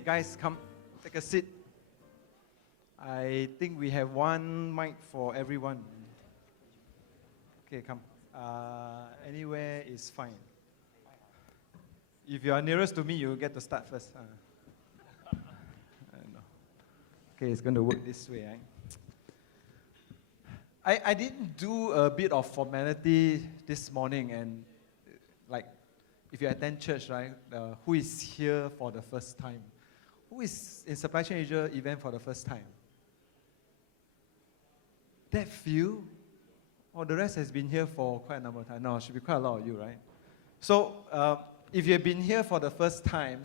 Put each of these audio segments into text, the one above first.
Guys, come, take a seat. I think we have one mic for everyone. Okay, come. Anywhere is fine. If you are nearest to me, you get to start first. No. Okay, it's going to work this way. I didn't do a bit of formality this morning, and like, if you attend church, right, who is here for the first time? Who is in Supply Chain Asia event for the first time? That few? Or the rest has been here for quite a number of times? No, it should be quite a lot of you, right? So, if you've been here for the first time,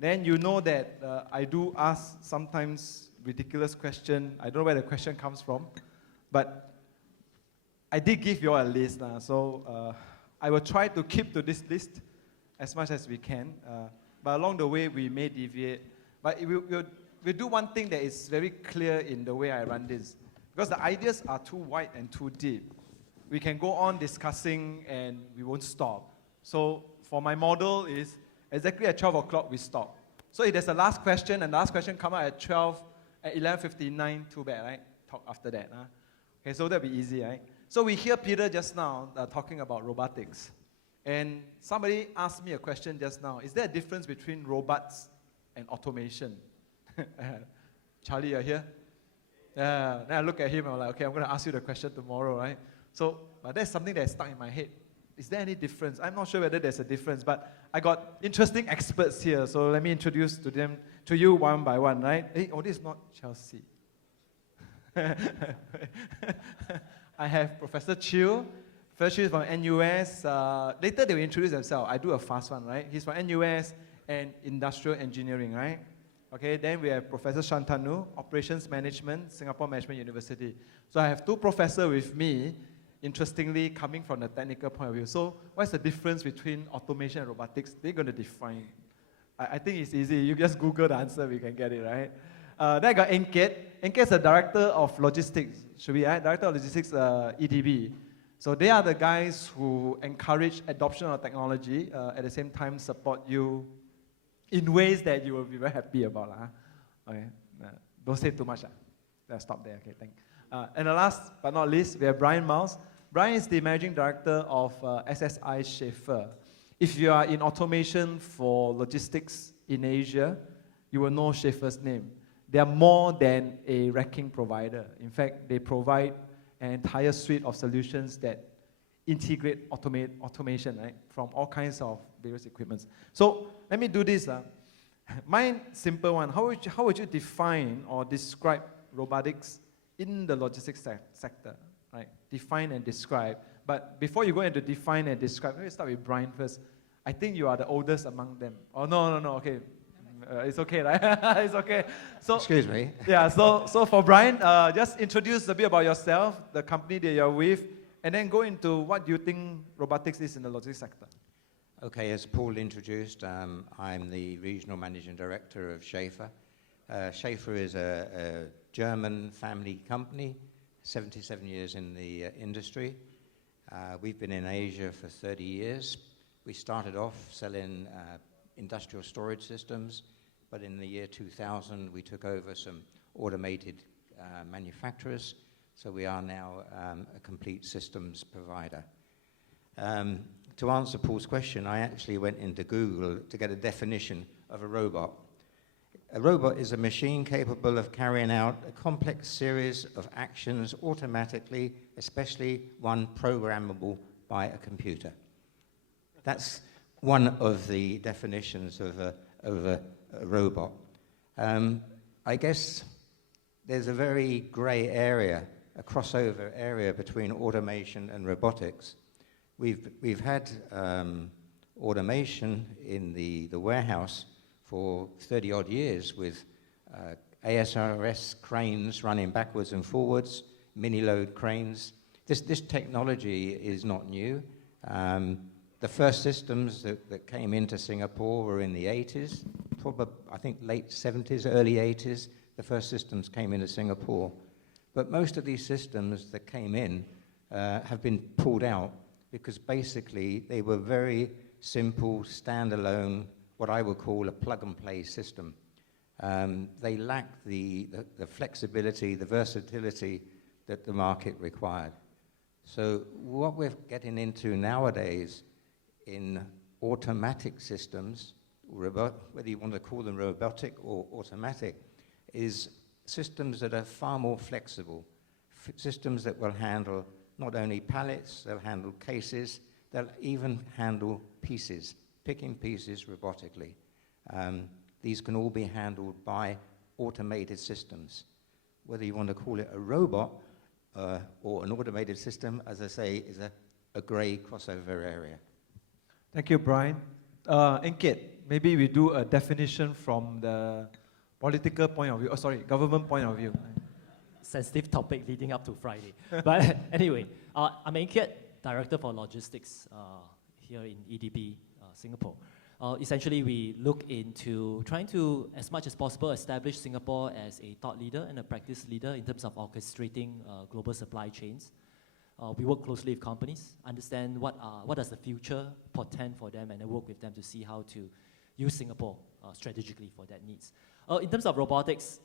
then you know that I do ask sometimes ridiculous question. I don't know where the question comes from, but I did give you all a list. So I will try to keep to this list as much as we can. But along the way, we may deviate. But we'll do one thing that is very clear in the way I run this. Because the ideas are too wide and too deep. We can go on discussing and we won't stop. So for my model is exactly at 12 o'clock we stop. So if there's a last question and the last question come out at 11:59, too bad, right? Talk after that. Huh? Okay, so that'll be easy, right? So we hear Peter just now talking about robotics. And somebody asked me a question just now. Is there a difference between robots and automation? Charlie, you're here? Then I look at him and I'm like, okay, I'm going to ask you the question tomorrow, right? So, but that's something that's stuck in my head. Is there any difference? I'm not sure whether there's a difference, but I got interesting experts here, so let me introduce to you one by one, right? Hey, oh, this is not Chelsea. I have Professor Chiu. First, she's from NUS. Later, they will introduce themselves. I do a fast one, right? He's from NUS and Industrial Engineering, right? Okay, then we have Professor Shantanu, Operations Management, Singapore Management University. So I have two professors with me, interestingly, coming from the technical point of view. So what's the difference between automation and robotics? They're going to define. I think it's easy. You just Google the answer, we can get it, right? Then I got Kiet. Kiet is the Director of Logistics. Should be, right? Director of Logistics, EDB. So they are the guys who encourage adoption of technology, at the same time support you in ways that you will be very happy about. Okay, don't say too much. Let's stop there. Okay, thanks. And the last but not least, we have Brian Miles. Brian is the Managing Director of SSI Schaefer. If you are in automation for logistics in Asia, you will know Schaefer's name. They are more than a racking provider. In fact, they provide an entire suite of solutions that integrate automation, right, from all kinds of various equipments. So let me do this. Mine, simple one. How would you define or describe robotics in the logistics sector? Right? Define and describe. But before you go into define and describe, let me start with Brian first. I think you are the oldest among them. Oh, no, okay. It's okay, right? It's okay. So, excuse me. Yeah, so for Brian, just introduce a bit about yourself, the company that you're with, and then go into what you think robotics is in the logistics sector. Okay, as Paul introduced, I'm the Regional Managing Director of Schaefer. Schaefer is a German family company, 77 years in the industry. We've been in Asia for 30 years. We started off selling industrial storage systems, but in the year 2000, we took over some automated manufacturers. So we are now a complete systems provider. To answer Paul's question, I actually went into Google to get a definition of a robot. A robot is a machine capable of carrying out a complex series of actions automatically, especially one programmable by a computer. That's one of the definitions of a robot. I guess there's a very gray area, a crossover area between automation and robotics. We've had automation in the warehouse for 30 odd years with ASRS cranes running backwards and forwards, mini load cranes. This technology is not new. The first systems that came into Singapore were in the 80s, probably I think late 70s, early 80s. The first systems came into Singapore. But most of these systems that came in have been pulled out because basically they were very simple, standalone, what I would call a plug-and-play system. They lack the flexibility, the versatility that the market required. So what we're getting into nowadays in automatic systems, whether you want to call them robotic or automatic, is systems that are far more flexible, systems that will handle not only pallets, they'll handle cases, they'll even handle pieces, picking pieces robotically. These can all be handled by automated systems. Whether you want to call it a robot or an automated system, as I say, is a gray crossover area. Thank you, Brian. And Kiet, maybe we do a definition from the political point of view, government point of view. Sensitive topic leading up to Friday. But anyway, I'm Kiet, Director for Logistics here in EDB, Singapore. Essentially, we look into trying to, as much as possible, establish Singapore as a thought leader and a practice leader in terms of orchestrating global supply chains. We work closely with companies, understand what does the future portend for them, and then work with them to see how to use Singapore strategically for that needs. In terms of robotics,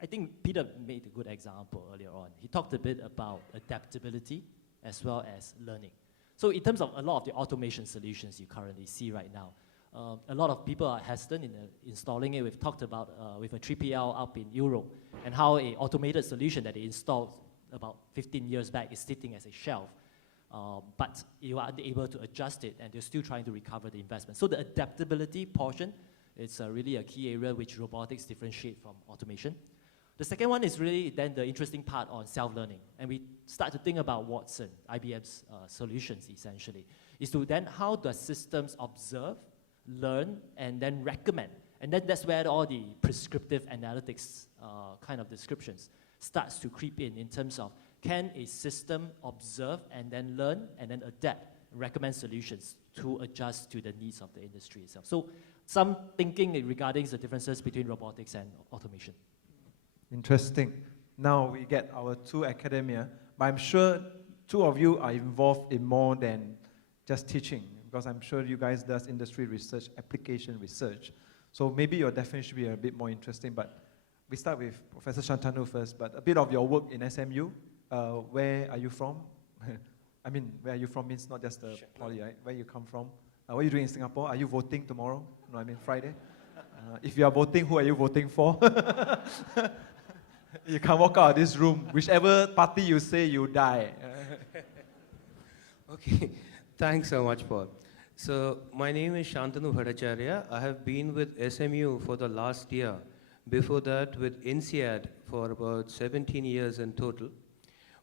I think Peter made a good example earlier on. He talked a bit about adaptability as well as learning. So in terms of a lot of the automation solutions you currently see right now, a lot of people are hesitant in installing it. We've talked about with a 3PL up in Europe and how an automated solution that they installed about 15 years back is sitting as a shelf, but you are unable to adjust it and they're still trying to recover the investment. So the adaptability portion is really a key area which robotics differentiate from automation. The second one is really then the interesting part on self-learning. And we start to think about Watson, IBM's solutions essentially, is to then how does systems observe, learn, and then recommend. And then that's where all the prescriptive analytics kind of descriptions starts to creep in terms of can a system observe and then learn and then adapt, recommend solutions to adjust to the needs of the industry itself. So some thinking regarding the differences between robotics and automation. Interesting. Now we get our two academia, but I'm sure two of you are involved in more than just teaching, because I'm sure you guys does industry research, application research. So maybe your definition should be a bit more interesting, but we start with Professor Shantanu first, but a bit of your work in SMU. Where are you from? I mean, where are you from means not just the poly, right? Where you come from? What are you doing in Singapore? Are you voting tomorrow? No, I mean Friday. If you are voting, who are you voting for? You can't walk out of this room. Whichever party you say, you die. Okay, thanks so much, Paul. So my name is Shantanu Bhattacharya. I have been with SMU for the last year. Before that, with INSEAD for about 17 years in total.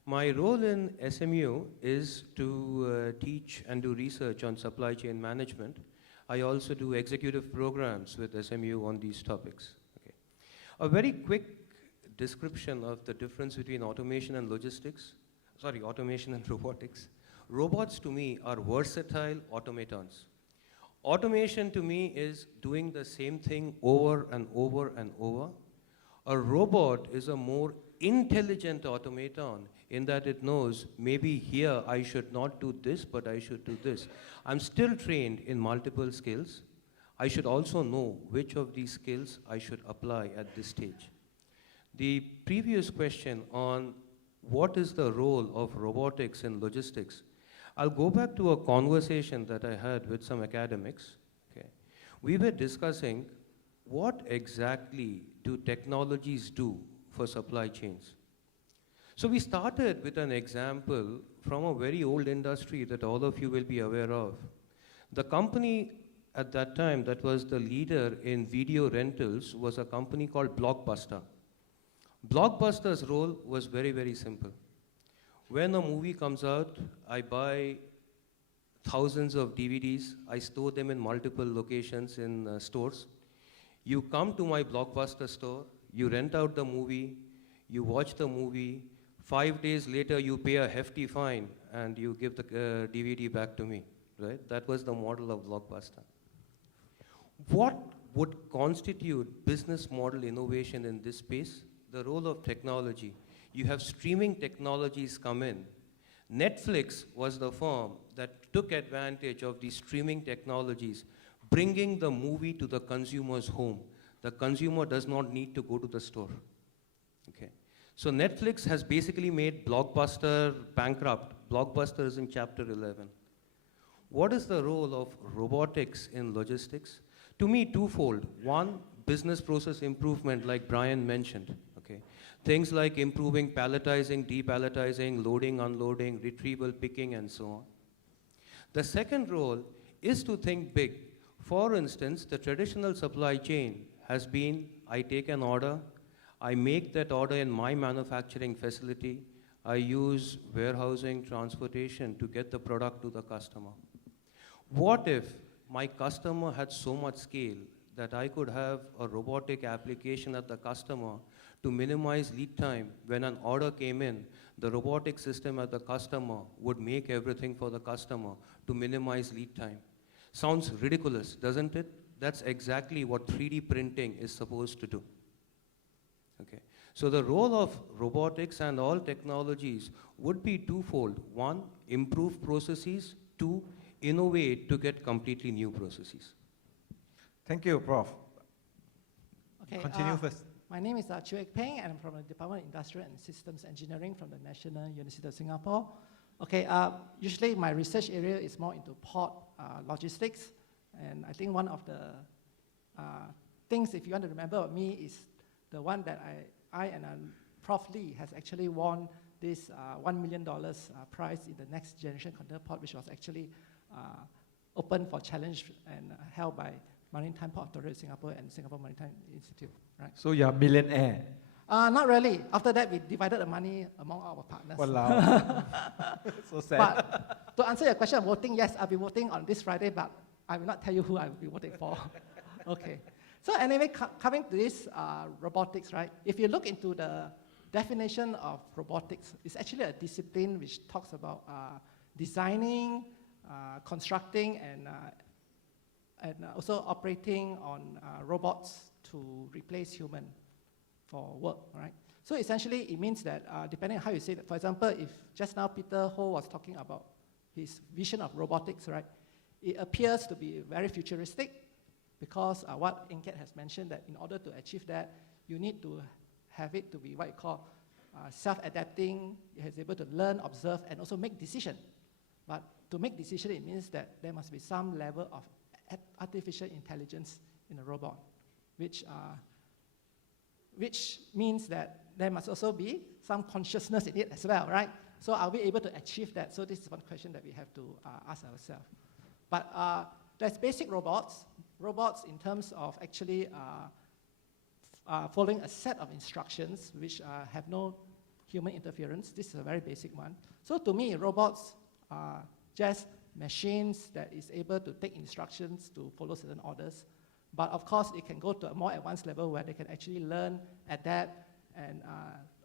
My role in SMU is to teach and do research on supply chain management. I also do executive programs with SMU on these topics. Okay. A very quick description of the difference between automation and automation and robotics. Robots to me are versatile automatons. Automation to me is doing the same thing over and over and over. A robot is a more intelligent automaton in that it knows maybe here I should not do this, but I should do this. I'm still trained in multiple skills. I should also know which of these skills I should apply at this stage. The previous question on what is the role of robotics in logistics, I'll go back to a conversation that I had with some academics. Okay. We were discussing what exactly do technologies do for supply chains. So we started with an example from a very old industry that all of you will be aware of. The company at that time that was the leader in video rentals was a company called Blockbuster. Blockbuster's role was very, very simple. When a movie comes out, I buy thousands of DVDs. I store them in multiple locations in stores. You come to my Blockbuster store, you rent out the movie, you watch the movie. 5 days later, you pay a hefty fine and you give the DVD back to me, right? That was the model of Blockbuster. What would constitute business model innovation in this space? The role of technology. You have streaming technologies come in. Netflix was the firm that took advantage of these streaming technologies, bringing the movie to the consumer's home. The consumer does not need to go to the store. Okay. So Netflix has basically made Blockbuster bankrupt. Blockbuster is in chapter 11. What is the role of robotics in logistics? To me, twofold. One, business process improvement, like Brian mentioned. Okay. Things like improving palletizing, depalletizing, loading, unloading, retrieval, picking, and so on. The second role is to think big. For instance, the traditional supply chain has been, I take an order, I make that order in my manufacturing facility, I use warehousing, transportation to get the product to the customer. What if my customer had so much scale that I could have a robotic application at the customer to minimize lead time? When an order came in, the robotic system at the customer would make everything for the customer to minimize lead time. Sounds ridiculous, doesn't it? That's exactly what 3D printing is supposed to do. Okay. So the role of robotics and all technologies would be twofold. One, improve processes. Two, innovate to get completely new processes. Thank you, Prof. Okay, Continue first. My name is Peng, and I'm from the Department of Industrial and Systems Engineering from the National University of Singapore. Okay, usually my research area is more into port logistics, and I think one of the things, if you want to remember of me, is the one that I and Prof. Lee has actually won this $1 million prize in the Next Generation Container Port, which was actually open for challenge and held by Maritime Port Authority of Singapore and Singapore Maritime Institute. Right? So you're a millionaire. Not really. After that, we divided the money among our partners. Walao. So sad. But to answer your question of voting, yes, I'll be voting on this Friday, but I will not tell you who I will be voting for. Okay. So anyway, coming to this robotics, right? If you look into the definition of robotics, it's actually a discipline which talks about designing, constructing, and also operating on robots to replace human for work, right? So essentially, it means that depending on how you say it, for example, if just now Peter Ho was talking about his vision of robotics, right? It appears to be very futuristic because what Kiet has mentioned, that in order to achieve that, you need to have it to be what you call self-adapting. It is able to learn, observe, and also make decisions. But to make decisions, it means that there must be some level of artificial intelligence in a robot, which means that there must also be some consciousness in it as well, right? So are we able to achieve that? So this is one question that we have to ask ourselves. But there's basic robots in terms of actually following a set of instructions which have no human interference. This is a very basic one. So to me, robots are just machines that is able to take instructions to follow certain orders. But of course, it can go to a more advanced level where they can actually learn, adapt, and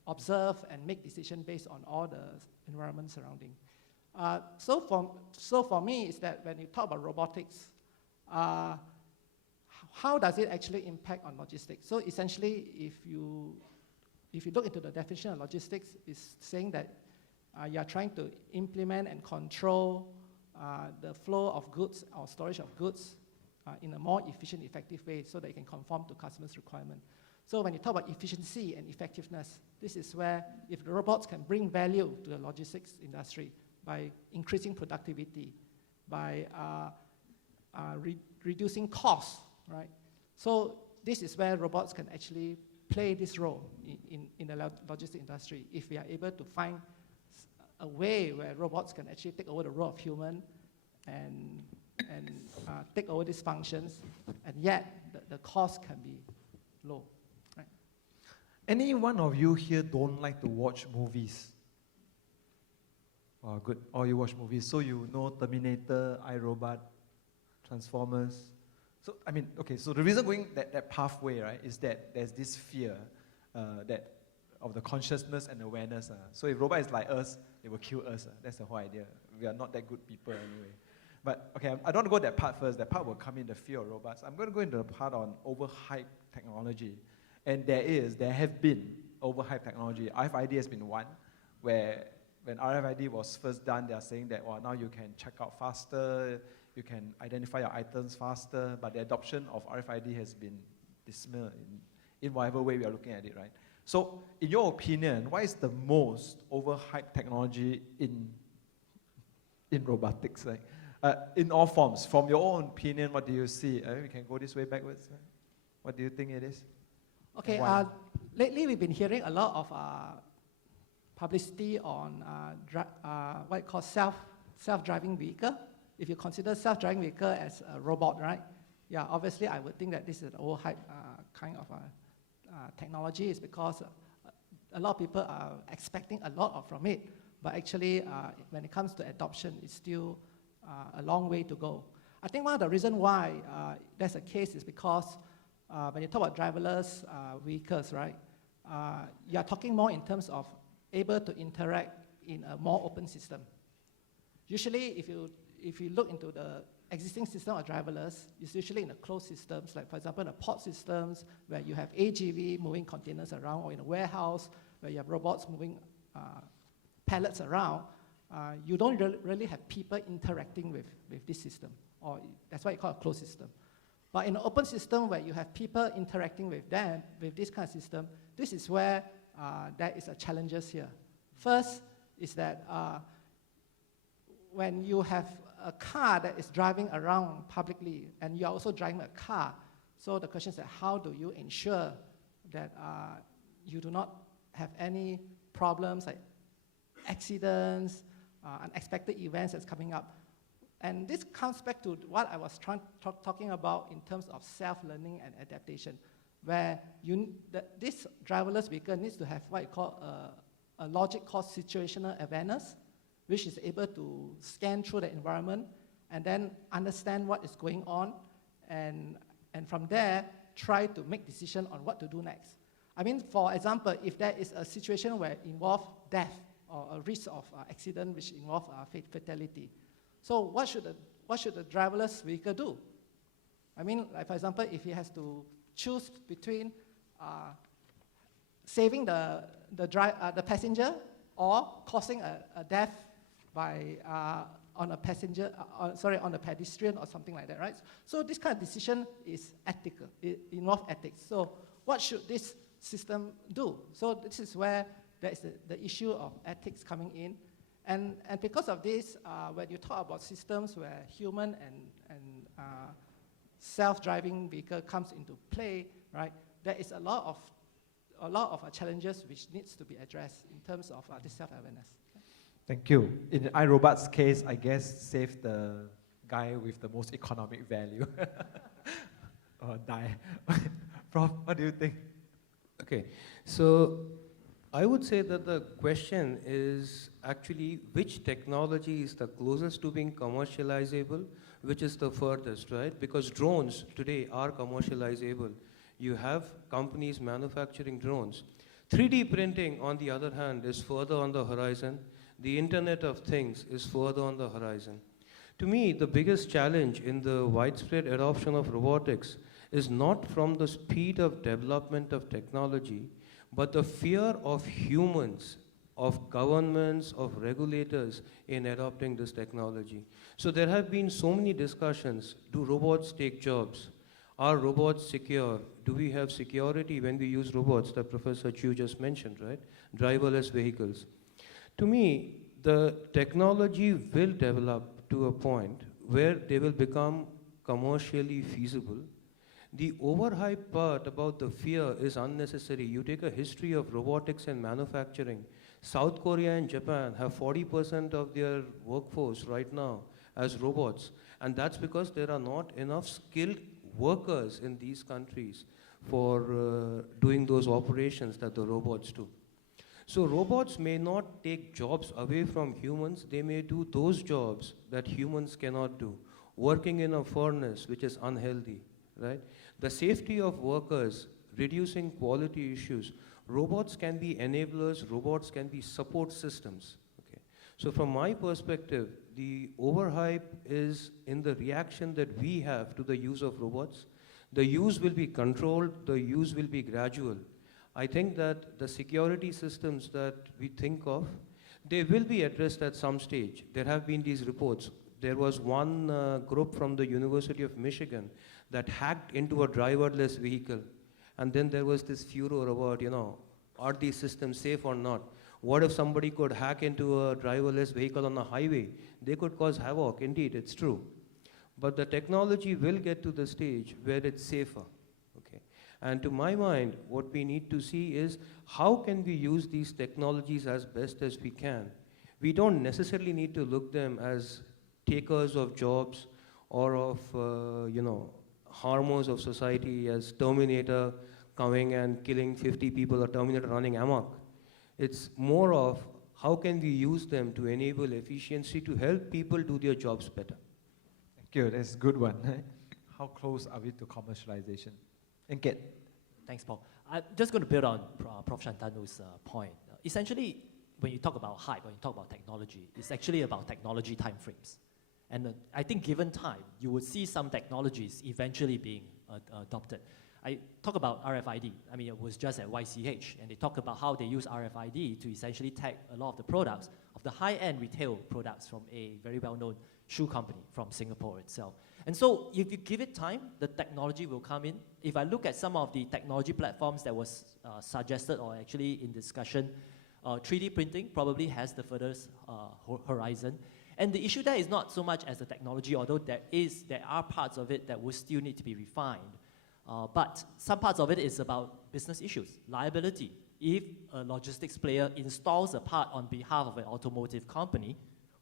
observe and make decisions based on all the environment surrounding. So for me, is that when you talk about robotics, how does it actually impact on logistics? So essentially, if you look into the definition of logistics, it's saying that you are trying to implement and control the flow of goods or storage of goods in a more efficient, effective way so that it can conform to customers' requirement. So when you talk about efficiency and effectiveness, this is where if the robots can bring value to the logistics industry by increasing productivity, by reducing costs, right? So this is where robots can actually play this role in the logistics industry. If we are able to find a way where robots can actually take over the role of human and take over these functions, and yet the cost can be low. Right? Any one of you here don't like to watch movies? Oh, good. Or you watch movies, so you know Terminator, iRobot, Transformers. So, I mean, okay, so the reason going that pathway, right, is that there's this fear that of the consciousness and awareness. So if robot is like us, it will kill us. That's the whole idea. We are not that good people anyway. But, okay, I don't want to go that part first. That part will come in the fear of robots. I'm going to go into the part on overhyped technology. And there have been overhyped technology. RFID has been one, where when RFID was first done, they are saying that, well, now you can check out faster, you can identify your items faster, but the adoption of RFID has been dismal in whatever way we are looking at it, right? So, in your opinion, what is the most overhyped technology in robotics, right? In all forms? From your own opinion, what do you see? We can go this way backwards. Right? What do you think it is? Okay, lately we've been hearing a lot of publicity on what you call self-driving vehicle. If you consider self-driving vehicle as a robot, right? Yeah, obviously I would think that this is an overhyped kind of technology. Is because a lot of people are expecting a lot from it, but actually when it comes to adoption, it's still a long way to go. I think one of the reasons why that's the case is because when you talk about driverless vehicles, right, you are talking more in terms of able to interact in a more open system. Usually, if you look into the existing system of driverless, it's usually in a closed systems, like for example, the port systems where you have AGV moving containers around, or in a warehouse where you have robots moving pallets around. You don't really have people interacting with this system, or that's why you call it a closed system. But in an open system where you have people interacting with them, with this kind of system, this is where there is a challenges here. First is that when you have a car that is driving around publicly, and you're also driving a car, so the question is that how do you ensure that you do not have any problems like accidents, unexpected events that's coming up. And this comes back to what I was talking about in terms of self-learning and adaptation, where this driverless vehicle needs to have what you call a logic called situational awareness, which is able to scan through the environment and then understand what is going on, and from there, try to make decision on what to do next. I mean, for example, if there is a situation where it involves death or a risk of accident which involves fatality, so what should the driverless vehicle do? I mean, like for example, if he has to choose between saving the passenger or causing a death by on a pedestrian or something like that, right? So this kind of decision is ethical. It involves ethics. So what should this system do? So this is where there is the issue of ethics coming in. And because of this, when you talk about systems where human and self-driving vehicle comes into play, right, there is a lot of challenges which needs to be addressed in terms of this self-awareness. Thank you. In iRobot's case, I guess save the guy with the most economic value. Or die. Prof, what do you think? Okay, so I would say that the question is actually which technology is the closest to being commercializable, which is the furthest, right? Because drones today are commercializable. You have companies manufacturing drones. 3D printing, on the other hand, is further on the horizon. The Internet of Things is further on the horizon. To me, the biggest challenge in the widespread adoption of robotics is not from the speed of development of technology, but the fear of humans, of governments, of regulators in adopting this technology. So there have been so many discussions. Do robots take jobs? Are robots secure? Do we have security when we use robots that Professor Chu just mentioned, right? Driverless vehicles. To me, the technology will develop to a point where they will become commercially feasible. The overhyped part about the fear is unnecessary. You take a history of robotics and manufacturing. South Korea and Japan have 40% of their workforce right now as robots. And that's because there are not enough skilled workers in these countries for doing those operations that the robots do. So robots may not take jobs away from humans. They may do those jobs that humans cannot do. Working in a furnace, which is unhealthy, right? The safety of workers, reducing quality issues. Robots can be enablers, robots can be support systems. Okay. So from my perspective, the overhype is in the reaction that we have to the use of robots. The use will be controlled, the use will be gradual. I think that the security systems that we think of, they will be addressed at some stage. There have been these reports. There was one group from the University of Michigan that hacked into a driverless vehicle And then there was this furor about, are these systems safe or not? What if somebody could hack into a driverless vehicle on the highway? They could cause havoc. Indeed, it's true. But the technology will get to the stage where it's safer. Okay? And to my mind, what we need to see is how can we use these technologies as best as we can. We don't necessarily need to look them as takers of jobs or of, harmers of society, as Terminator coming and killing 50 people or Terminator running amok. It's more of how can we use them to enable efficiency to help people do their jobs better. Thank you. That's a good one. How close are we to commercialization? And Kiet. Thanks, Paul. I'm just going to build on Prof. Shantanu's point. Essentially, when you talk about hype, when you talk about technology, it's actually about technology timeframes. And I think given time, you would see some technologies eventually being adopted. I talk about RFID. I mean, it was just at YCH, and they talk about how they use RFID to essentially tag a lot of the products, of the high-end retail products from a very well-known shoe company from Singapore itself. And so if you give it time, the technology will come in. If I look at some of the technology platforms that was suggested or actually in discussion, 3D printing probably has the furthest horizon. And the issue there is not so much as the technology, although there are parts of it that will still need to be refined. But some parts of it is about business issues, liability. If a logistics player installs a part on behalf of an automotive company,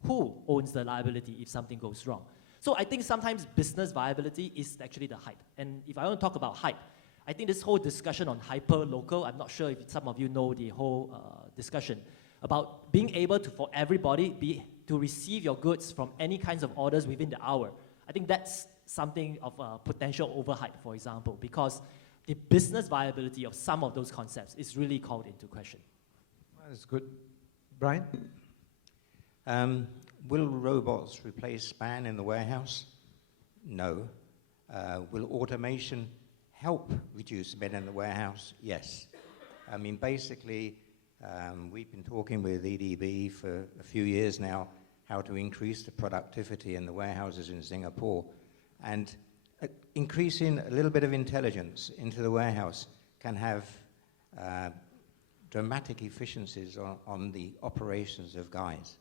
who owns the liability if something goes wrong? So I think sometimes business viability is actually the hype. And if I want to talk about hype, I think this whole discussion on hyper-local, I'm not sure if some of you know the whole discussion about being able to, for everybody, to receive your goods from any kinds of orders within the hour. I think that's something of a potential overhype, for example, because the business viability of some of those concepts is really called into question. That's good. Brian? Will robots replace span in the warehouse? No. Will automation help reduce men in the warehouse? Yes. I mean, basically, we've been talking with EDB for a few years now how to increase the productivity in the warehouses in Singapore. And increasing a little bit of intelligence into the warehouse can have dramatic efficiencies on the operations of guys.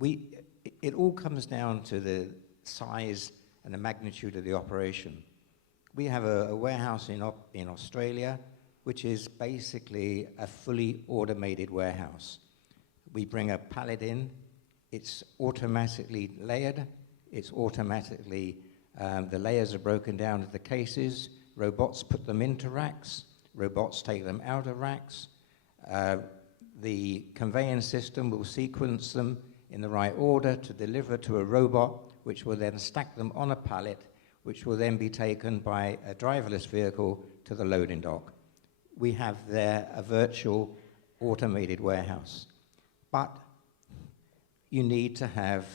It all comes down to the size and the magnitude of the operation. We have a warehouse in Australia, which is basically a fully automated warehouse. We bring a pallet in, it's automatically layered, it's automatically, the layers are broken down into the cases, robots put them into racks, robots take them out of racks, the conveyance system will sequence them in the right order to deliver to a robot, which will then stack them on a pallet, which will then be taken by a driverless vehicle to the loading dock. We have there a virtual automated warehouse. But you need to have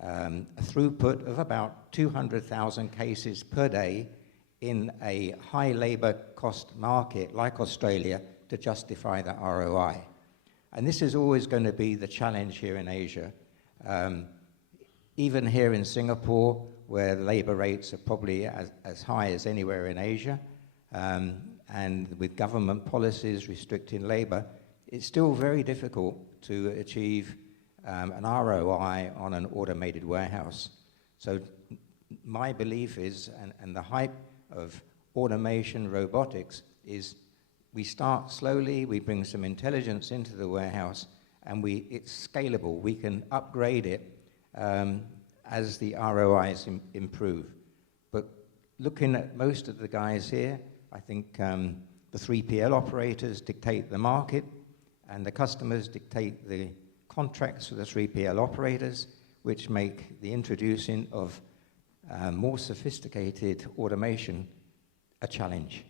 a throughput of about 200,000 cases per day in a high labor cost market like Australia to justify the ROI. And this is always going to be the challenge here in Asia. Even here in Singapore, where labor rates are probably as high as anywhere in Asia, and with government policies restricting labor, it's still very difficult to achieve an ROI on an automated warehouse. So my belief is, and the hype of automation robotics is, we start slowly, we bring some intelligence into the warehouse, and it's scalable. We can upgrade it as the ROIs improve. But looking at most of the guys here, I think the 3PL operators dictate the market, and the customers dictate the contracts for the 3PL operators, which make the introducing of more sophisticated automation a challenge.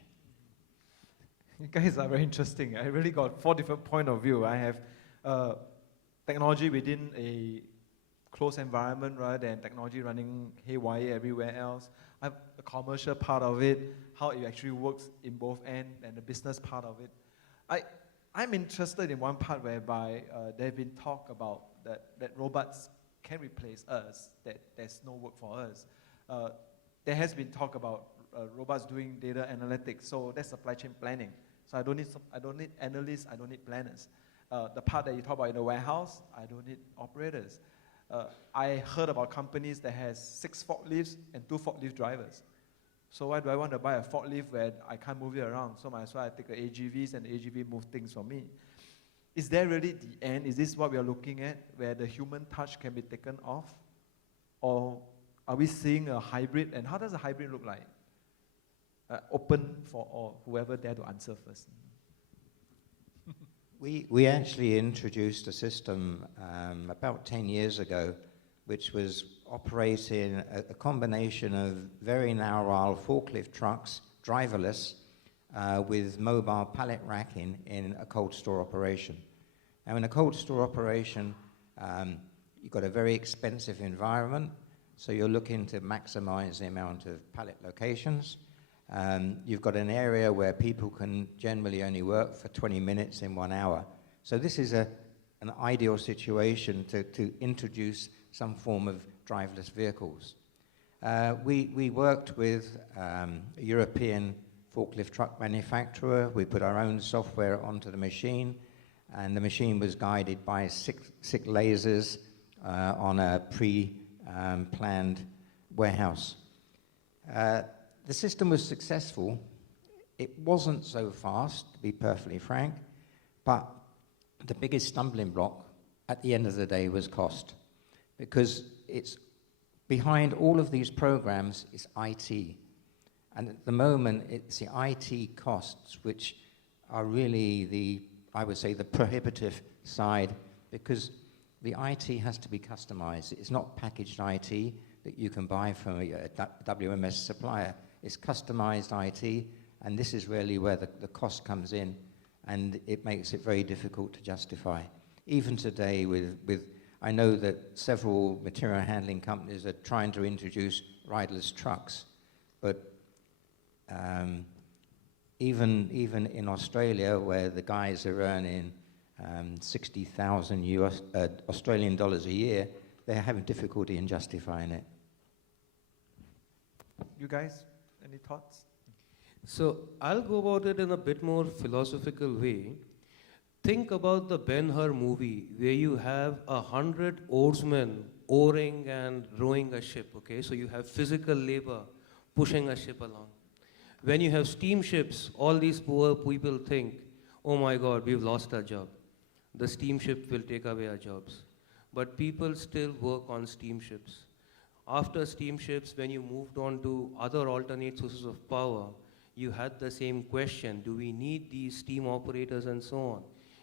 You guys are very interesting. I really got 4 different points of view. I have technology within a closed environment rather than technology running haywire everywhere else. I have the commercial part of it, how it actually works in both ends, and the business part of it. I'm interested in one part whereby there have been talk about that robots can replace us, that there's no work for us. There has been talk about robots doing data analytics. So that's supply chain planning. So I don't need analysts, I don't need planners. The part that you talk about in the warehouse, I don't need operators. I heard about companies that has 6 forklifts and 2 forklift drivers. So why do I want to buy a forklift where I can't move it around? So might as well I take the AGVs and the AGV move things for me. Is there really the end? Is this what we are looking at, where the human touch can be taken off? Or are we seeing a hybrid? And how does a hybrid look like? Open for all, whoever dare to answer first. We actually introduced a system about 10 years ago, which was operating a combination of very narrow aisle forklift trucks, driverless, with mobile pallet racking in a cold store operation. Now, in a cold store operation, you've got a very expensive environment, so you're looking to maximize the amount of pallet locations. You've got an area where people can generally only work for 20 minutes in 1 hour. So this is an ideal situation to introduce some form of driverless vehicles. We worked with a European forklift truck manufacturer. We put our own software onto the machine, and the machine was guided by six lasers on a pre-planned warehouse. The system was successful. It wasn't so fast, to be perfectly frank, but the biggest stumbling block at the end of the day was cost, because it's behind all of these programs is IT. And at the moment, it's the IT costs which are really I would say, the prohibitive side, because the IT has to be customized. It's not packaged IT that you can buy from a WMS supplier. It's customized IT, and this is really where the cost comes in, and it makes it very difficult to justify. Even today, I know that several material handling companies are trying to introduce riderless trucks, but even in Australia, where the guys are earning 60,000 Australian dollars a year, they're having difficulty in justifying it. You guys, any thoughts? So I'll go about it in a bit more philosophical way. Think about the Ben-Hur movie where you have 100 oarsmen oaring and rowing a ship, okay? So you have physical labor pushing a ship along. When you have steamships, all these poor people think, oh my God, we've lost our job. The steamship will take away our jobs. But people still work on steamships. After steamships, when you moved on to other alternate sources of power, you had the same question, do we need these steam operators and so on?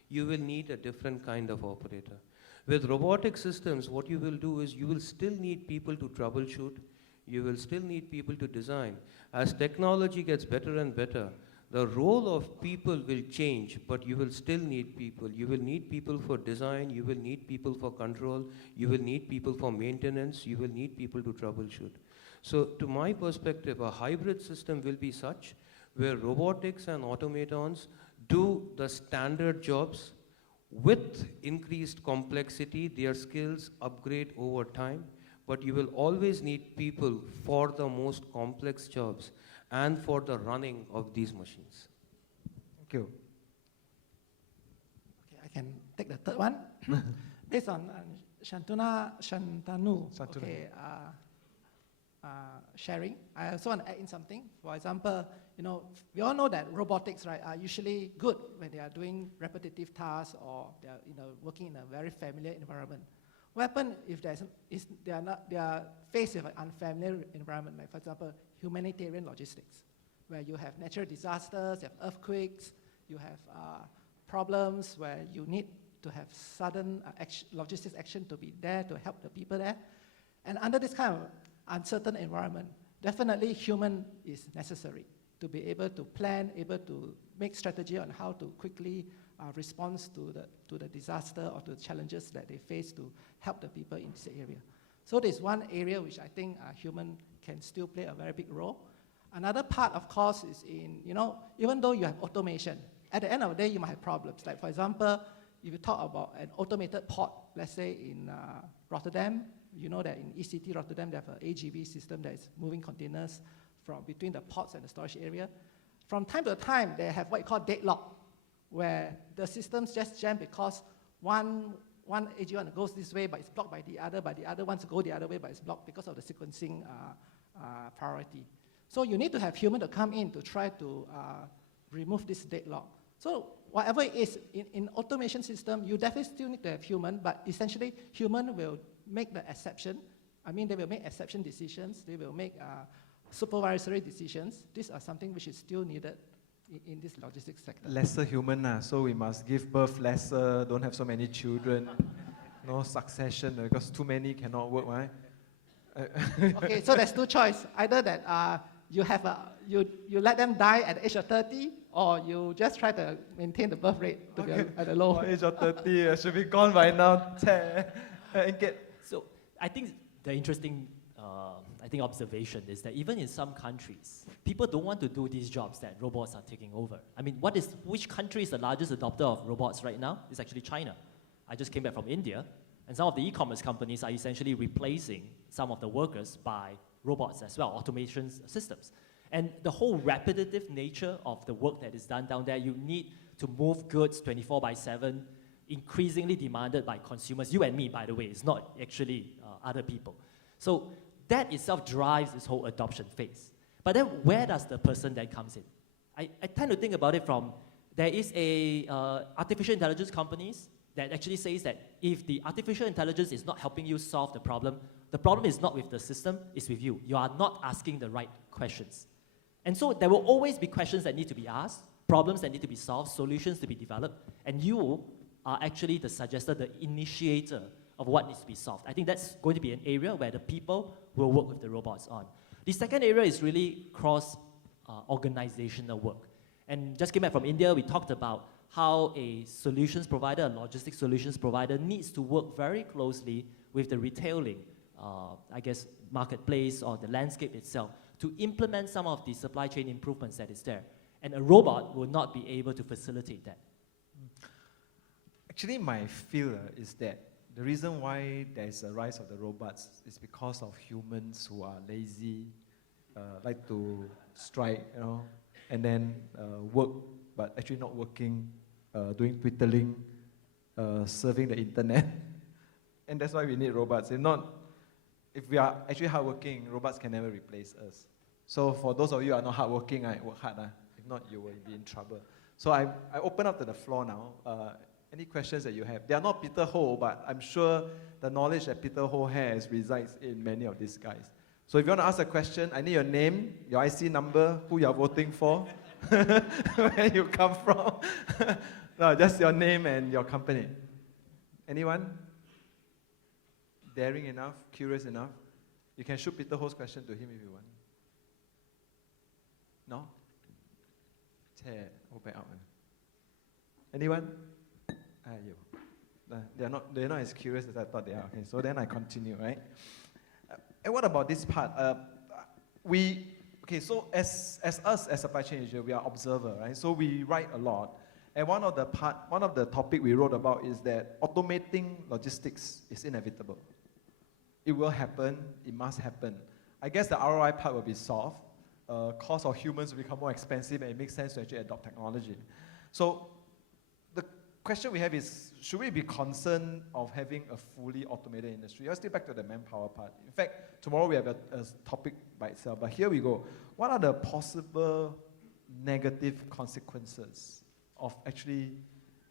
You will need a different kind of operator. With robotic systems, what you will do is you will still need people to troubleshoot, you will still need people to design. As technology gets better and better, the role of people will change, but you will still need people. You will need people for design, you will need people for control, you will need people for maintenance, you will need people to troubleshoot. So to my perspective, a hybrid system will be such where robotics and automatons do the standard jobs with increased complexity, their skills upgrade over time, but you will always need people for the most complex jobs and for the running of these machines. Thank you. Okay, I can take the third one. Based on Shantanu. Okay, sharing. I also want to add in something. For example, we all know that robotics, right, are usually good when they are doing repetitive tasks or they are, working in a very familiar environment. What happens if they are faced with an unfamiliar environment, like for example, humanitarian logistics, where you have natural disasters, you have earthquakes, you have problems where you need to have sudden logistics action to be there to help the people there. And under this kind of uncertain environment, definitely human is necessary to be able to plan, able to make strategy on how to quickly respond to the disaster or to the challenges that they face to help the people in this area. So there's one area which I think human can still play a very big role. Another part, of course, is in, even though you have automation, at the end of the day, you might have problems. Like, for example, if you talk about an automated port, let's say in Rotterdam, you know that in ECT Rotterdam, they have an AGV system that is moving containers from between the ports and the storage area. From time to time, they have what you call deadlock, where the systems just jam because one AG1 goes this way, but it's blocked by the other wants to go the other way, but it's blocked because of the sequencing priority. So you need to have human to come in to try to remove this deadlock. So whatever it is, in automation system, you definitely still need to have human, but essentially human will make the exception. I mean, they will make exception decisions. They will make supervisory decisions. These are something which is still needed in this logistics sector. Lesser human, so we must give birth lesser, don't have so many children, no succession, because too many cannot work, right? Okay, so there's two choices. Either that you let them die at the age of 30, or you just try to maintain the birth rate to be at a low. Age of 30, should be gone by now. So I think the interesting observation is that even in some countries, people don't want to do these jobs that robots are taking over. I mean, which country is the largest adopter of robots right now? It's actually China. I just came back from India, and some of the e-commerce companies are essentially replacing some of the workers by robots as well, automation systems. And the whole repetitive nature of the work that is done down there, you need to move goods 24/7, increasingly demanded by consumers. You and me, by the way, it's not actually other people. So that itself drives this whole adoption phase. But then where does the person then comes in? I tend to think about it from, there is a artificial intelligence companies that actually says that if the artificial intelligence is not helping you solve the problem is not with the system, it's with you. You are not asking the right questions. And so there will always be questions that need to be asked, problems that need to be solved, solutions to be developed, and you are actually the suggester, the initiator of what needs to be solved. I think that's going to be an area where the people will work with the robots on. The second area is really cross-organizational work. And just came back from India, we talked about how a solutions provider, a logistics solutions provider, needs to work very closely with the retailing, marketplace or the landscape itself to implement some of the supply chain improvements that is there. And a robot will not be able to facilitate that. Actually, my feel is that the reason why there's a rise of the robots is because of humans who are lazy, like to strike, and then work, but actually not working, doing twiddling, surfing the internet. And that's why we need robots. If we are actually hardworking, robots can never replace us. So for those of you who are not hardworking, work hard. If not, you will be in trouble. So I open up to the floor now. Any questions that you have? They are not Peter Ho, but I'm sure the knowledge that Peter Ho has resides in many of these guys. So if you want to ask a question, I need your name, your IC number, who you are voting for, where you come from. No, just your name and your company. Anyone? Daring enough, curious enough? You can shoot Peter Ho's question to him if you want. No? Open out. Anyone? They're not as curious as I thought they are. Okay, so then I continue, right? And what about this part? So as us as supply chain engineer, we are observer, right? So we write a lot. And one of the topic we wrote about is that automating logistics is inevitable. It will happen, it must happen. I guess the ROI part will be solved. Cost of humans will become more expensive, and it makes sense to actually adopt technology. So the question we have is, should we be concerned of having a fully automated industry? I'll stay back to the manpower part. In fact, tomorrow we have a topic by itself, but here we go. What are the possible negative consequences of actually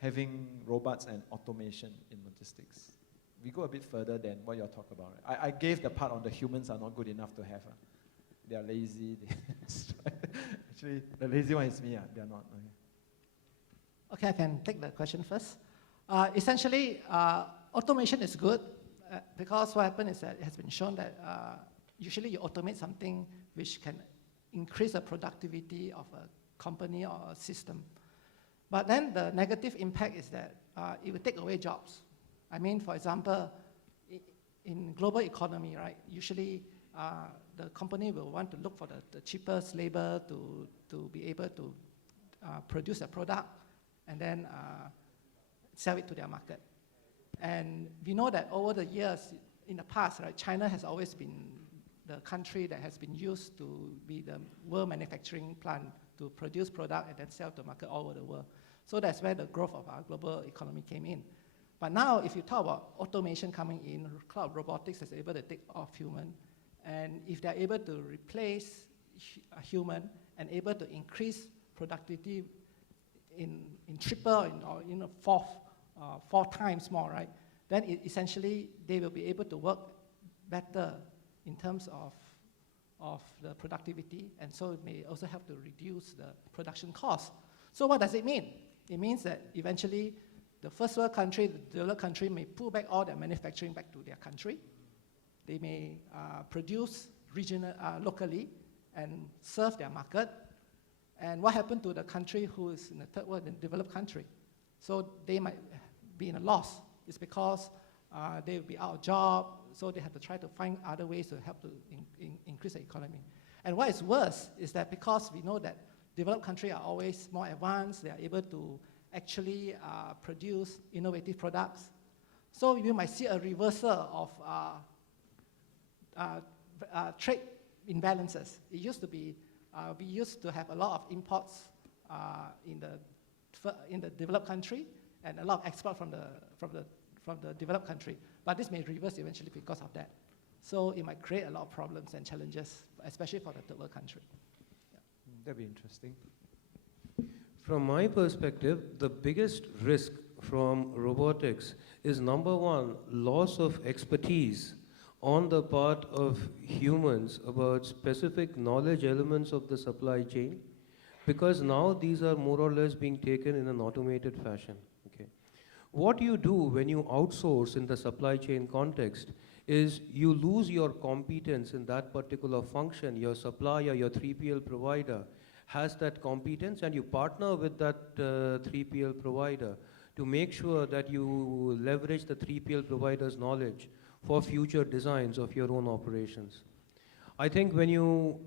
having robots and automation in logistics? We go a bit further than what you're talking about. Right? I gave the part on the humans are not good enough to have. They are lazy. Actually, the lazy one is me. They are not. Okay, I can take the question first. Essentially, automation is good because what happens is that it has been shown that usually you automate something which can increase the productivity of a company or a system. But then the negative impact is that it will take away jobs. I mean, for example, in global economy, right, usually the company will want to look for the cheapest labor to be able to produce a product and then sell it to their market. And we know that over the years, in the past, right, China has always been the country that has been used to be the world manufacturing plant to produce product and then sell to market all over the world. So that's where the growth of our global economy came in. But now, if you talk about automation coming in, cloud robotics is able to take off human, and if they're able to replace a human and able to increase productivity in triple or four times more, right? Then essentially they will be able to work better in terms of the productivity, and so it may also help to reduce the production cost. So what does it mean? It means that eventually the first world country, the developed country, may pull back all their manufacturing back to their country. They may produce locally and serve their market. And what happened to the country who is in the third world, the developed country? So they might be in a loss. It's because they will be out of job, so they have to try to find other ways to help to increase the economy. And what is worse is that because we know that developed countries are always more advanced, they are able to actually produce innovative products. So you might see a reversal of trade imbalances. It used to be, we used to have a lot of imports in the developed country and a lot of export from the developed country. But this may reverse eventually because of that. So it might create a lot of problems and challenges, especially for the third world country. That'd be interesting. From my perspective, the biggest risk from robotics is number one, loss of expertise on the part of humans about specific knowledge elements of the supply chain, because now these are more or less being taken in an automated fashion. Okay. What you do when you outsource in the supply chain context is you lose your competence in that particular function. Your supplier, your 3PL provider has that competence, and you partner with that 3PL provider to make sure that you leverage the 3PL provider's knowledge for future designs of your own operations. I think when you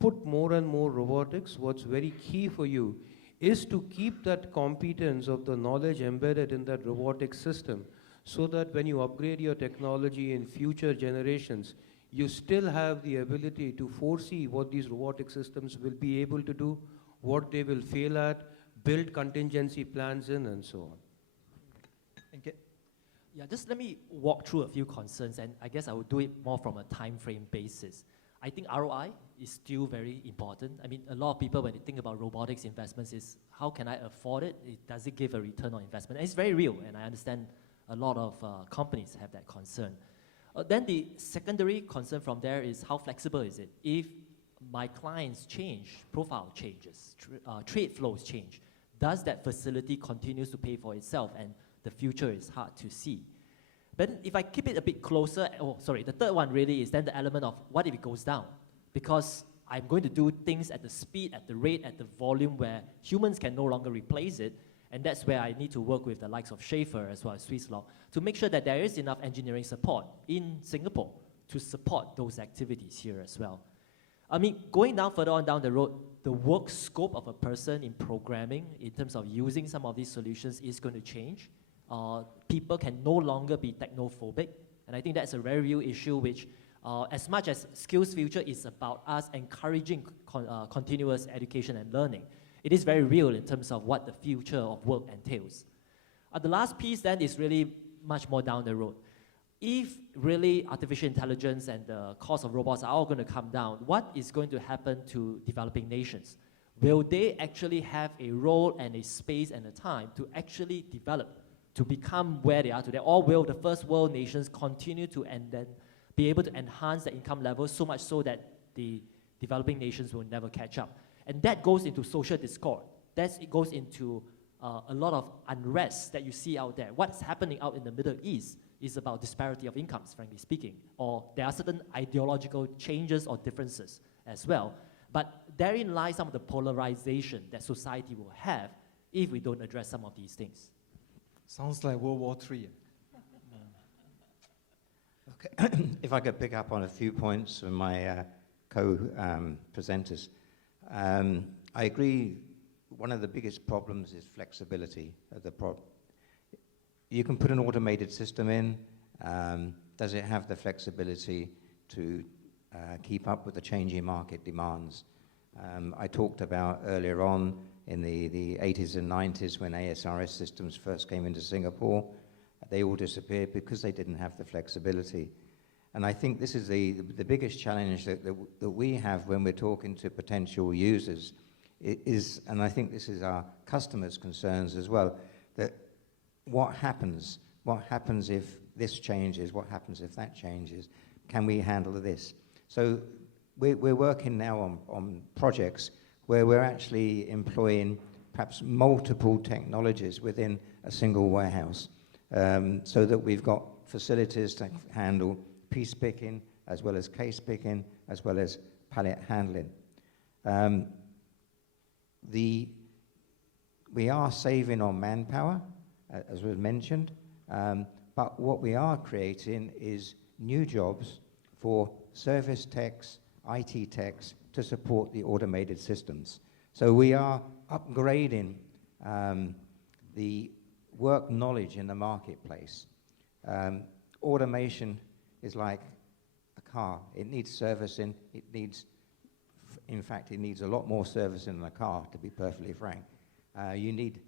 put more and more robotics, what's very key for you is to keep that competence of the knowledge embedded in that robotic system, so that when you upgrade your technology in future generations, you still have the ability to foresee what these robotic systems will be able to do, what they will fail at, build contingency plans in, and so on. Okay. Yeah, just let me walk through a few concerns, and I guess I will do it more from a time frame basis. I think ROI is still very important. I mean, a lot of people, when they think about robotics investments, is how can I afford it? Does it give a return on investment? And it's very real, and I understand a lot of companies have that concern. Then the secondary concern from there is how flexible is it? If my clients change, profile changes, trade flows change, does that facility continues to pay for itself, and the future is hard to see. But if I keep it a bit closer, the third one really is then the element of what if it goes down? Because I'm going to do things at the speed, at the rate, at the volume where humans can no longer replace it, and that's where I need to work with the likes of Schaefer as well as Swiss law to make sure that there is enough engineering support in Singapore to support those activities here as well. I mean, going down further on down the road, the work scope of a person in programming in terms of using some of these solutions is going to change. People can no longer be technophobic, and I think that's a very real issue which, as much as Skills Future is about us encouraging continuous education and learning, it is very real in terms of what the future of work entails. The last piece then is really much more down the road. If really artificial intelligence and the cost of robots are all going to come down, what is going to happen to developing nations? Will they actually have a role and a space and a time to actually develop, to become where they are today? Or will the first world nations continue to and then be able to enhance the income levels so much so that the developing nations will never catch up? And that goes into social discord. It goes into a lot of unrest that you see out there. What's happening out in the Middle East is about disparity of incomes, frankly speaking, or there are certain ideological changes or differences as well. But therein lies some of the polarization that society will have if we don't address some of these things. Sounds like World War III. Okay. If I could pick up on a few points from my co-presenters. I agree, one of the biggest problems is flexibility. You can put an automated system in. Does it have the flexibility to keep up with the changing market demands. I talked about earlier on in the 80s and 90s when ASRS systems first came into Singapore, they all disappeared because they didn't have the flexibility. And I think this is the biggest challenge that we have when we're talking to potential users is, and I think this is our customers' concerns as well, that what happens if this changes, what happens if that changes, can we handle this? So we're working now on projects where we're actually employing perhaps multiple technologies within a single warehouse, so that we've got facilities to handle piece picking, as well as case picking, as well as pallet handling. We are saving on manpower, as was mentioned, but what we are creating is new jobs for service techs, IT techs, to support the automated systems. So we are upgrading the work knowledge in the marketplace. Automation is like a car. It needs servicing. In fact, it needs a lot more servicing than a car, to be perfectly frank. You need,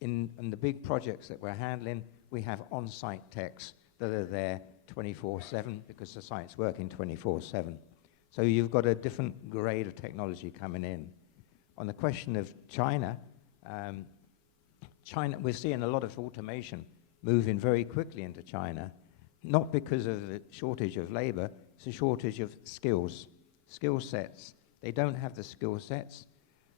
in the big projects that we're handling, we have on-site techs that are there 24/7 because the site's working 24/7. So you've got a different grade of technology coming in. On the question of China, we're seeing a lot of automation moving very quickly into China, not because of the shortage of labor, it's a shortage of skill sets. They don't have the skill sets.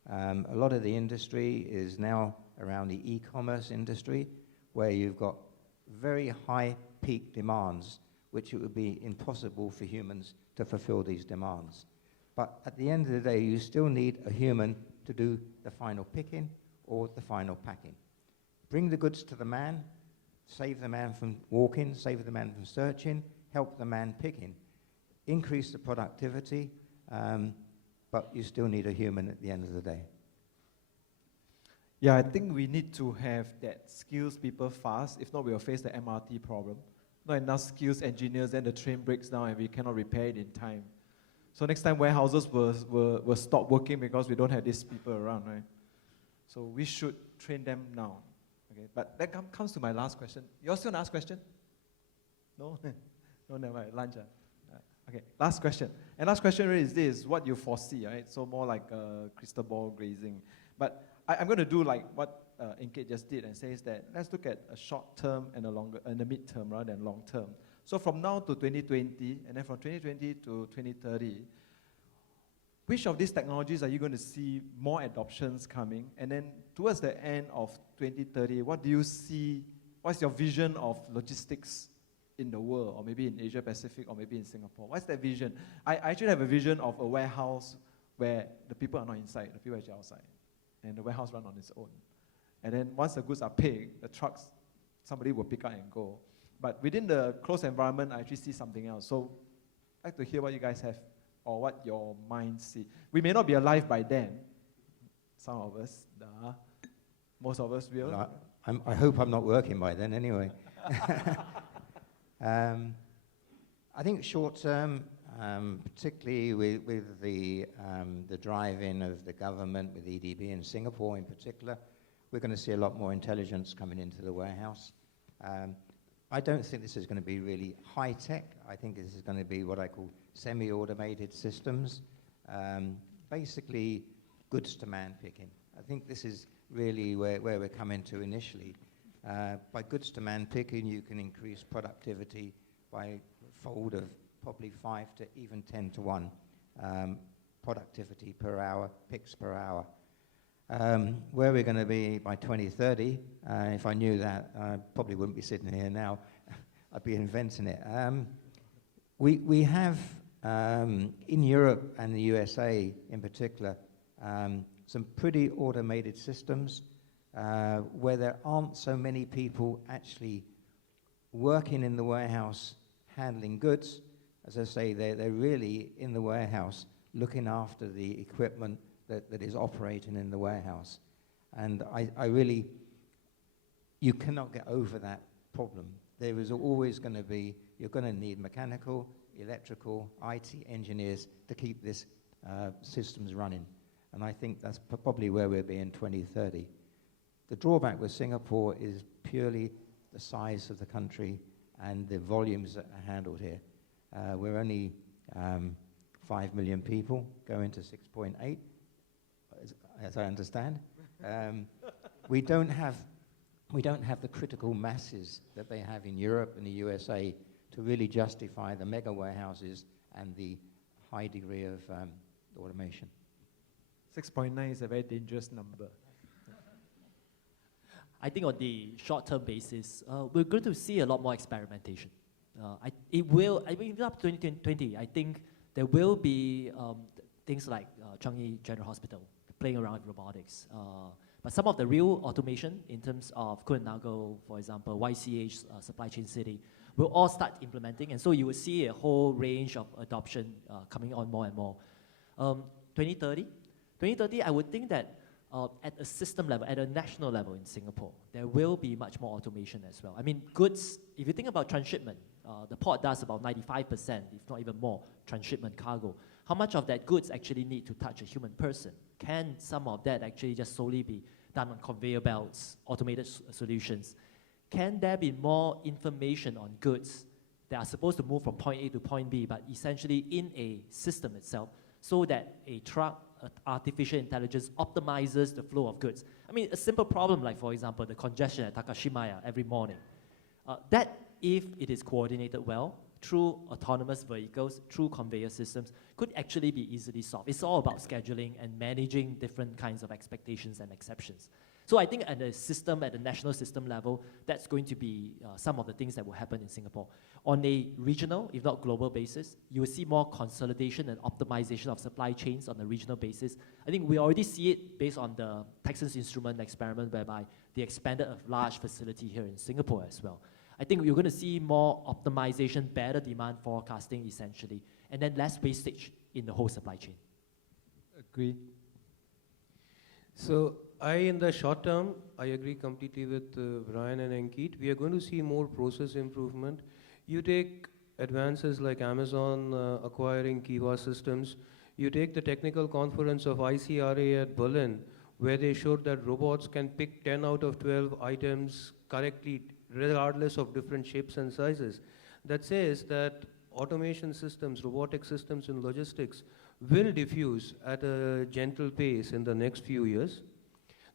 A lot of the industry is now around the e-commerce industry, where you've got very high peak demands, which it would be impossible for humans to fulfill these demands. But at the end of the day, you still need a human to do the final picking or the final packing. Bring the goods to the man, save the man from walking, save the man from searching, help the man picking, increase the productivity, but you still need a human at the end of the day. Yeah, I think we need to have that skills people fast. If not, we'll face the MRT problem. Not enough skills engineers, then the train breaks down and we cannot repair it in time. So next time warehouses will stop working because we don't have these people around, right? So we should train them now. Okay, but that comes to my last question. You all still want to ask question? No? No, never mind. Lunch. Okay, last question. And last question really is this, what you foresee, right? So more like crystal ball grazing. But I'm going to do like what Kiet just did and says that let's look at a short term and a longer, and a mid term rather than long term. So from now to 2020, and then from 2020 to 2030, which of these technologies are you going to see more adoptions coming? And then towards the end of 2030, what do you see, what's your vision of logistics in the world, or maybe in Asia Pacific, or maybe in Singapore? What's that vision? I actually have a vision of a warehouse where the people are not inside, the people are actually outside, and the warehouse runs on its own. And then once the goods are picked, the trucks, somebody will pick up and go. But within the closed environment, I actually see something else. So I'd like to hear what you guys have, or what your minds see. We may not be alive by then. Some of us, most of us will. Well, I hope I'm not working by then anyway. I think short term, particularly with the drive-in of the government, with EDB in Singapore in particular, we're going to see a lot more intelligence coming into the warehouse. I don't think this is going to be really high-tech. I think this is going to be what I call semi-automated systems, basically goods-to-man picking. I think this is really where we're coming to initially. By goods-to-man picking, you can increase productivity by a fold of probably 5 to even 10 to 1 productivity per hour, picks per hour. Where we're going to be by 2030, if I knew that, I probably wouldn't be sitting here now. I'd be inventing it. We have, in Europe and the USA in particular, some pretty automated systems where there aren't so many people actually working in the warehouse handling goods. As I say, they're really in the warehouse looking after the equipment that is operating in the warehouse. And I really, you cannot get over that problem. There is always going to be, you're going to need mechanical, electrical, IT engineers to keep this systems running. And I think that's probably where we'll be in 2030. The drawback with Singapore is purely the size of the country and the volumes that are handled here. We're only 5 million people, going to 6.8, as I understand. We don't have the critical masses that they have in Europe and the USA to really justify the mega warehouses and the high degree of automation. 6.9 is a very dangerous number. I think on the short-term basis, we're going to see a lot more experimentation. I mean, up to 2020, I think there will be things like Changi General Hospital playing around with robotics. But some of the real automation in terms of Kuehne+Nagel, for example, YCH, Supply Chain City, will all start implementing. And so you will see a whole range of adoption coming on more and more. 2030, I would think that at a system level, at a national level in Singapore, there will be much more automation as well. I mean, goods, if you think about transshipment, the port does about 95%, if not even more, transshipment cargo. How much of that goods actually need to touch a human person? Can some of that actually just solely be done on conveyor belts, automated solutions? Can there be more information on goods that are supposed to move from point A to point B, but essentially in a system itself, so that a truck, artificial intelligence optimizes the flow of goods? I mean, a simple problem like, for example, the congestion at Takashimaya every morning. That, if it is coordinated well, through autonomous vehicles, through conveyor systems, could actually be easily solved. It's all about scheduling and managing different kinds of expectations and exceptions. So I think at the national system level, that's going to be some of the things that will happen in Singapore. On a regional, if not global basis, you will see more consolidation and optimization of supply chains on a regional basis. I think we already see it based on the Texas Instrument experiment, whereby they expanded a large facility here in Singapore as well. I think you're going to see more optimization, better demand forecasting essentially, and then less wastage in the whole supply chain. Agree. So in the short term, I agree completely with Brian and Kiet. We are going to see more process improvement. You take advances like Amazon acquiring Kiva systems. You take the technical conference of ICRA at Berlin, where they showed that robots can pick 10 out of 12 items correctly, regardless of different shapes and sizes. That says that automation systems, robotic systems in logistics will diffuse at a gentle pace in the next few years.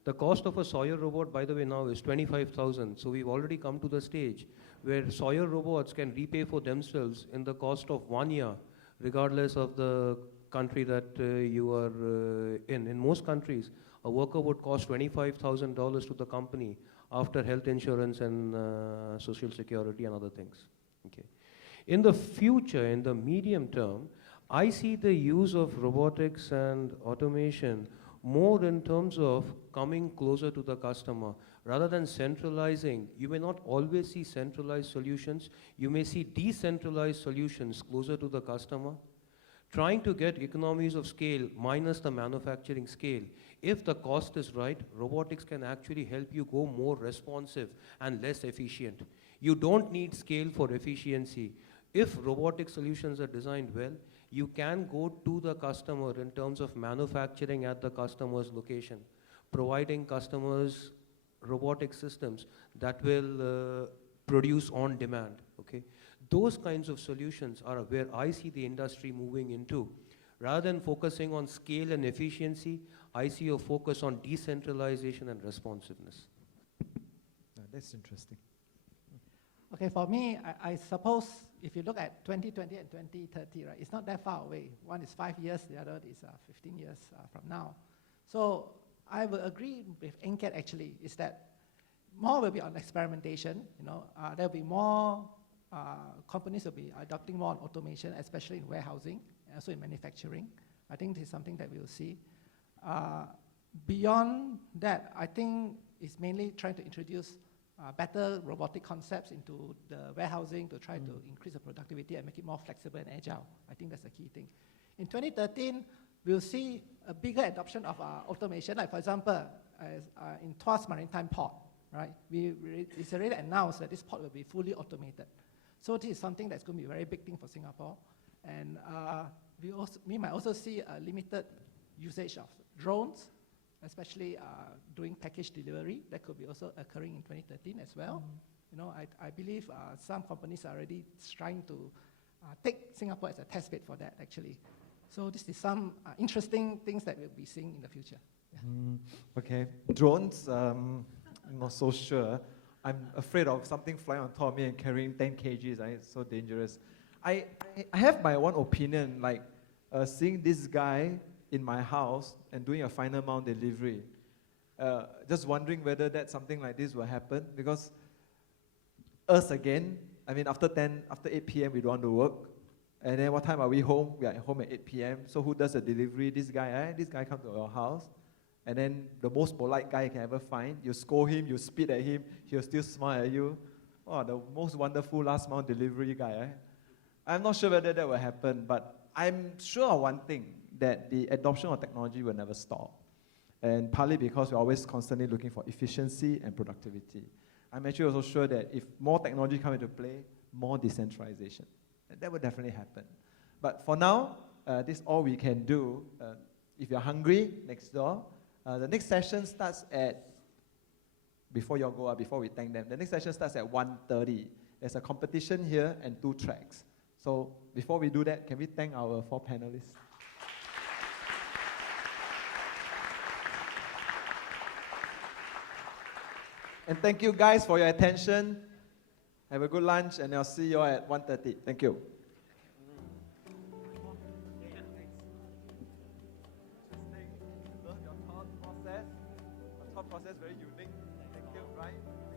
The cost of a Sawyer robot, by the way, now is 25,000. So we've already come to the stage where Sawyer robots can repay for themselves in the cost of 1 year, regardless of the country that you are in. In most countries, a worker would cost $25,000 to the company after health insurance and social security and other things. Okay. In the future, in the medium term, I see the use of robotics and automation more in terms of coming closer to the customer. Rather than centralizing, you may not always see centralized solutions. You may see decentralized solutions closer to the customer. Trying to get economies of scale minus the manufacturing scale. If the cost is right, robotics can actually help you go more responsive and less efficient. You don't need scale for efficiency. If robotic solutions are designed well, you can go to the customer in terms of manufacturing at the customer's location, providing customers robotic systems that will produce on demand, okay? Those kinds of solutions are where I see the industry moving into. Rather than focusing on scale and efficiency, I see a focus on decentralization and responsiveness. That's interesting. Okay, for me, I suppose if you look at 2020 and 2030, right, it's not that far away. One is 5 years, the other is 15 years from now. So I will agree with Kiet actually, is that more will be on experimentation. There'll be more companies will be adopting more on automation, especially in warehousing, and also in manufacturing. I think this is something that we will see. Beyond that, I think it's mainly trying to introduce better robotic concepts into the warehousing to try to increase the productivity and make it more flexible and agile. I think that's the key thing. In 2013, we'll see a bigger adoption of automation. Like for example, in Tuas Maritime Port, right? It's already announced that this port will be fully automated. So this is something that's going to be a very big thing for Singapore. And we might also see a limited usage of drones, especially doing package delivery. That could be also occurring in 2013 as well. You know, I believe some companies are already trying to take Singapore as a test bed for that, actually. So this is some interesting things that we'll be seeing in the future. Yeah. Okay, drones, I'm not so sure. I'm afraid of something flying on top of me and carrying 10 kgs, right? It's so dangerous. I have my own opinion, like seeing this guy in my house and doing a final mount delivery. Just wondering whether that something like this will happen, because us again, I mean, after 8 p.m. we don't want to work. And then what time are we home? We are at home at 8 p.m. So who does the delivery? This guy, right? This guy comes to your house. And then the most polite guy you can ever find, you scold him, you spit at him, he'll still smile at you. Oh, the most wonderful last mile delivery guy, right? I'm not sure whether that will happen, but I'm sure of one thing, that the adoption of technology will never stop. And partly because we're always constantly looking for efficiency and productivity. I'm actually also sure that if more technology comes into play, more decentralization. And that will definitely happen. But for now, this is all we can do. If you're hungry, next door. The next session starts at, before you go, before we thank them, the next session starts at 1:30. There's a competition here and 2 tracks. So before we do that, can we thank our 4 panelists? And thank you guys for your attention. Have a good lunch, and I'll see you all at 1:30. Thank you. Process very unique. Thank you, right?